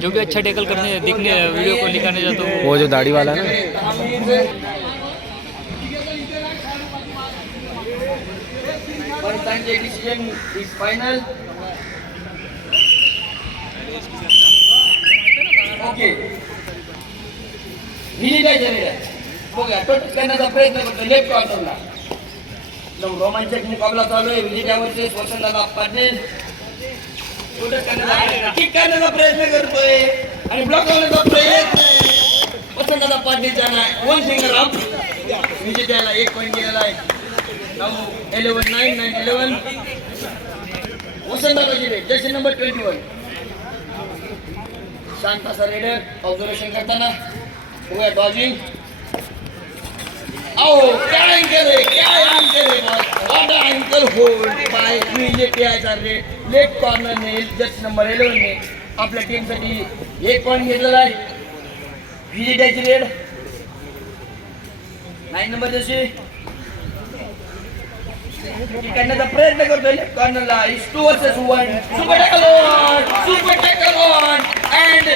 जो भी अच्छा टैकल करने दिखने वीडियो को दिखाने जाता हूँ। वो जो दाढ़ी वाला ना, decision is final. Okay. बघूया टोटल करण्याचा प्रयत्न करतो लेफ्ट कॉर्नरला. एकदम रोमांचक मुकाबला चालू आहे. विजय वर्सेस वसंतदादा पाटील. टोटल करण्याचा किक करण्याचा प्रयत्न करतोय आणि ब्लॉक करण्याचा प्रयत्न. वसंतदादा पाटीलचा नाही, वन फिंगर अप. विजयाला 1 पॉइंट गेलेला आहे. नाऊ 11-9-9-11. वसंतदादाची रेड जर्सी नंबर 21. शांत असा रेडर ऑब्झर्वेशन करताना बघूया डॉजिंग. क्या एंकर है what anchor hold by Vijay red left corner ने जस्ट नंबर 11 ने आपल्या टीमसाठी 1 पॉइंट घेतलेला आहे. विजयाची रेड 9 नंबर जशी करण्याचा प्रयत्न करतोय लेफ्ट कॉर्नरला. Is 2 versus 1. Super tackle on and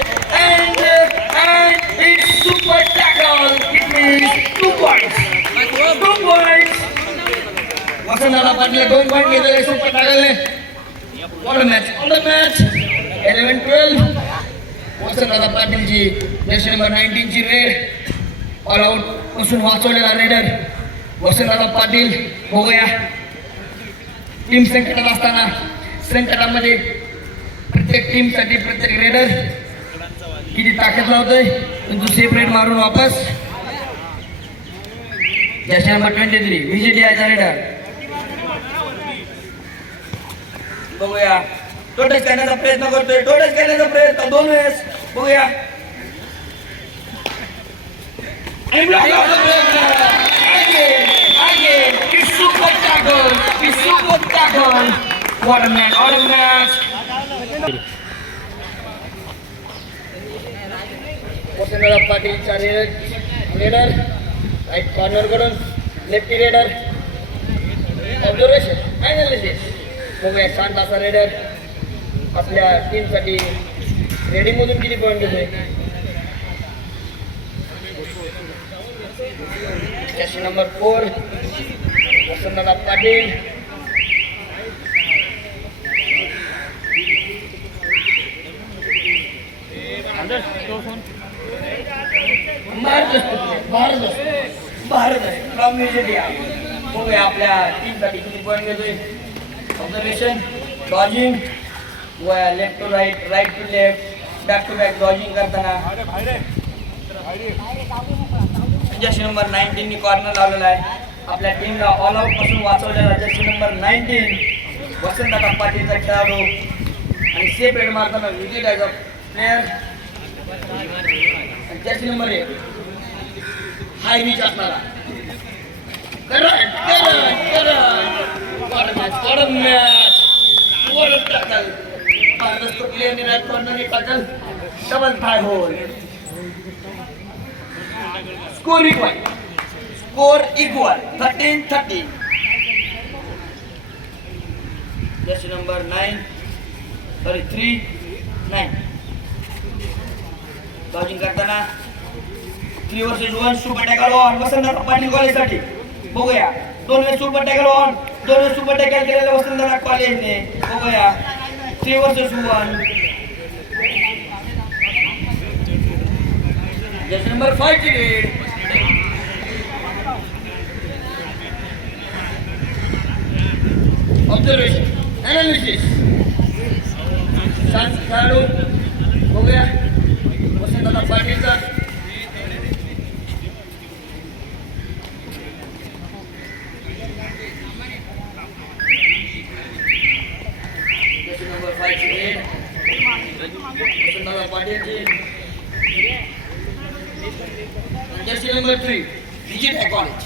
it's super tackle. It means 2 points. 2 points. Vasantdada Patil 2 point घेतले सुपर टॅकलने. What a match. 11-12. वसंतदादा पाटीलची जर्सी नंबर 19 ची रेड ऑल आउट पासून वाचवलेला रेडर वसंतदादा पाटील. बघूया टीम संकटात असताना संकटामध्ये प्रत्येक टीमसाठी प्रत्येक रेडर किती ताकद लावतोय. तो सेपरेट मारून वापस जर्सी नंबर 23 विजय रेडर. बघूया टोटस करण्याचा प्रयत्न करतोय. टोटस करण्याचा प्रयत्न 2 वेळेस. बघूया What a match. वसंतदादा पाटीलचा रेडर राईट कॉर्नर कडून लेफ्टी रेडर ऑब्झर्वेशन अनालिसिस. बघूया शांत असा रेडर आपल्या टीमसाठी रेडिंग मधून किती पॉईंट घेतोय. Jersey number 4 Vasantdada Patil. Bharat from Vijay. बघूया आपल्या टीमसाठी किती पॉईंट घेतोय. Observation dodging left to right to left back to back dodging करताना जर्सी नंबर 19 नी कॉर्नर लावलेला आहे. आपल्या टीमला ऑल आउट पासून वाचवलेला जर्सी नंबर 19 वसंतदादा पाटीलचा खेळाडू आणि सेपरेट मारताना wicket as a player. Jersey number 1 high reach असणारा. प्लेयरने राईट कॉर्नरने tackle double thigh hold. Score equal 13-13. Jersey number 3-9 dodging करताना 3 versus 1 super tackle on Vasantdada Patil कॉलेजसाठी. बघूया 2 वेळेस सुपर टॅकल ऑन 2 वेळेस सुपर टॅकल केलेल्या वसंतदादा कॉलेजने. बघूया 3 वर्सेस 1. जर्सी नंबर 5 ची लीड. ऑब्झर्वेशन अनालिसिस शांत खेळाडू. बघूया वसंतदादा पाटीलचा जर्सी नंबर 5 ची लीड वसंतदादा पाटीलची. Jersey number 3 Vijay college.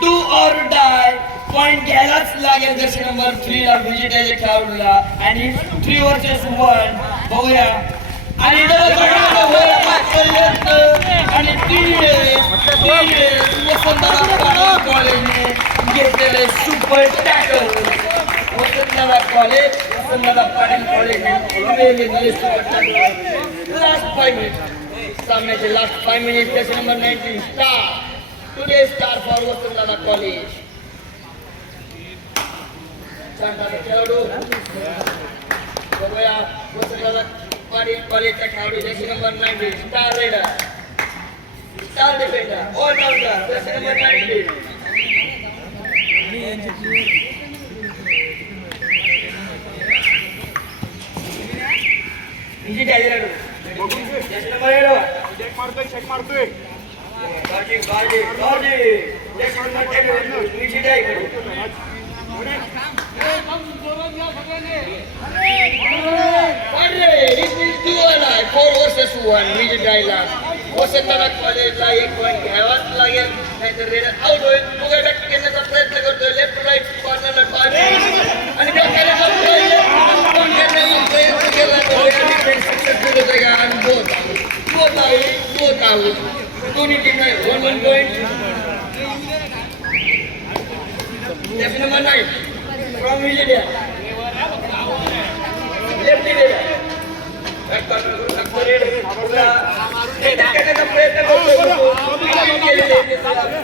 Do or die point घ्यायलाच लागेल जर्सी नंबर 3 ला विजय खेळाडूला. आणि 3 वर्सेस 1. बघूया आणि आणि 3 वसंतदादा कॉलेजने घेतलेले super tackle. Vasantdada college Vasantdada Patil college उमेदवारी निलेश लास्ट 5 मिनिट्स सामन्याचे last 5 minutes jersey number 19 star today star for Vasantdada college चांगला खेळाडू बघूया वसंतदादा पाटील कॉलेजचा खेळाडू jersey number 19 star raider star defender all rounder jersey number 19 easy direct just number 11 check मारतोय गाडी just number 11 easy direct It means 2-1, 4 versus 1. Midget Daila. Vasantdada कॉलेजला 1 point घ्यावाच लागेल नाहीतर रेडर आउट होईल. बघा बॅक करण्याचा प्रयत्न करतोय लेफ्ट राईट कॉर्नरला टॉच आणि बॅक करण्याचा प्रयत्न केला तो डिफेन्स सक्सेसफुल होतोय का आणि बोथ आउट दोन्ही team 1 point. Jersey number 9 from विजिडिया लेफ्ट रेडर बॅक कॉर्नर करण्याचा प्रयत्न करतोय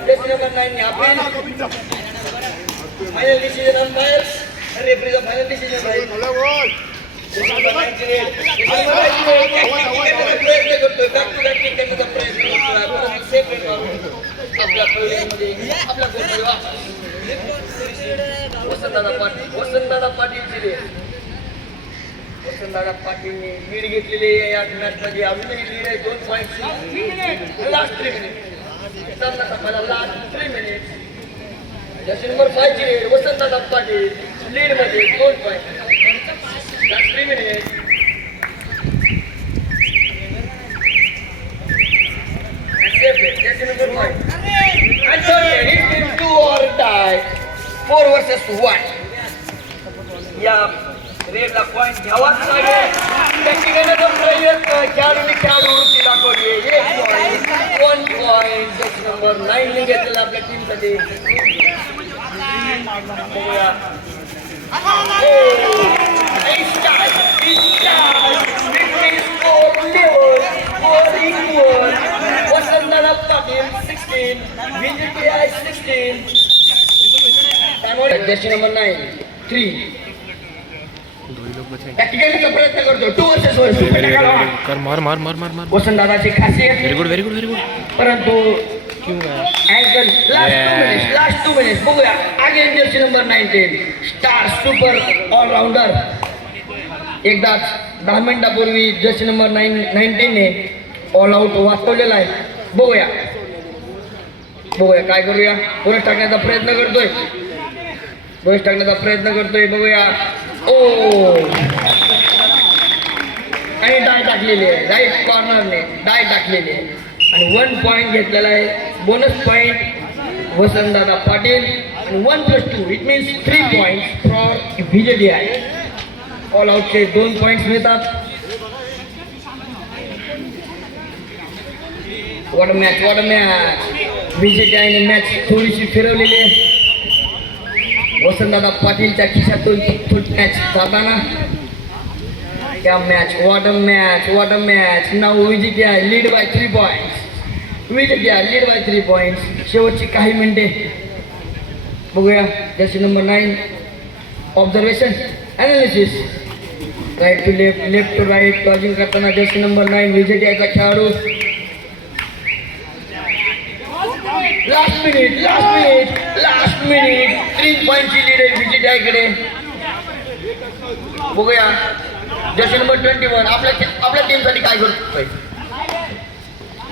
जर्सी नंबर 9 ने आपण final decision umpires referee the final decision राहील प्रयत्न करतोय बॅक टू बॅक करण्याचा प्रयत्न करतोय सेपरेट आपल्या प्लेयरमध्ये आपल्या गोलमध्ये वसंतदादा पाटील वसंतदादा पाटीलने लीड घेतलेली आहे या मॅचमध्ये अजूनही लीड आहे 2 पॉईंट लास्ट 3 मिनिट सामना संपायला लास्ट 3 मिनिट जर्सी नंबर 5 ची लीड वसंतदादा पाटील लीड मध्ये 2 point last 3 minute Jersey number 5 and third it means 2 or die 4 versus 1 या रेडला पॉईंट घ्यावाच लागेल टॅक्टिकलचा प्रयत्न खेळाडू वृत्ती दाखवली 1 पॉईंट जर्सी नंबर 9 ने घेतलेला आपल्या टीमसाठी बघूया वसंतदादा पाटील 16 विजिटिया 16 त्यामुळे जर्सी नंबर 9 3 टॅक्टिकलचा प्रयत्न करतो 2 वर्सेस 1 कर मार मार मार मार मार वसंतदादाची खासियत व्हेरी गुड परंतु अँकल लास्ट 2 मिनिट्स बघूया again jersey number 19 star super all rounder एकदाच 10 मिनिटापूर्वी जर्सी नंबर 19 ने ऑल आउट वाचवलेला आहे. बघूया काय करूया बोनस टाकण्याचा प्रयत्न करतोय बघूया ओ आणि डाय टाकलेली आहे राईट कॉर्नरने डाय टाकलेली आहे आणि 1 पॉईंट घेतलेला आहे बोनस पॉईंट वसंतदादा पाटील आणि 1+2 it means 3 points for VJDI. All आउटचे 2 पॉईंट्स मिळतात. वॉट अ मॅच VJDI ने मॅच थोडीशी फिरवलेली आहे. वसंतदादा पाटीलच्या खिशातून मॅच जाताना क्या match what a match now VJDI lead by 3 points शेवटची काही मिनिटे बघूया jersey number 9 observation analysis right to left to right टॉजिंग करताना जर्सी नंबर 9 VJDI चा खेळाडू लास्ट मिनिट 3 पॉईंटची लीड आहे VJDI कडे. बघूया जर्सी नंबर 21 आपल्या टीमसाठी काय करतोय.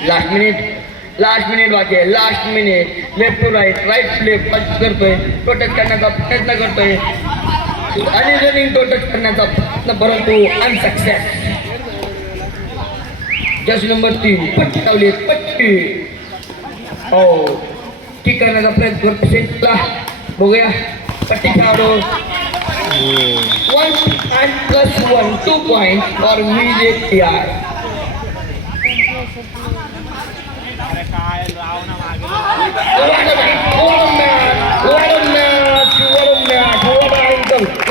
लास्ट मिनिट बाकी आहे. Last minute left to right to left touch करतोय टोटच करण्याचा प्रयत्न करतोय आणि रनिंग टोटच करण्याचा प्रयत्न परंतु अनसक्सेस. जर्सी नंबर 3 पट्टी लावली हो ठीक करण्याचा प्रयत्न करतो सेंटरला. बघूया पट्टी खेळाडू 1+1 2 point for VJDI. What a match!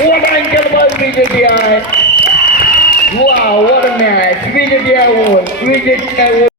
what ankle ball विजेती आहे. वा what a match. विजेती आहे. विजेती आहे.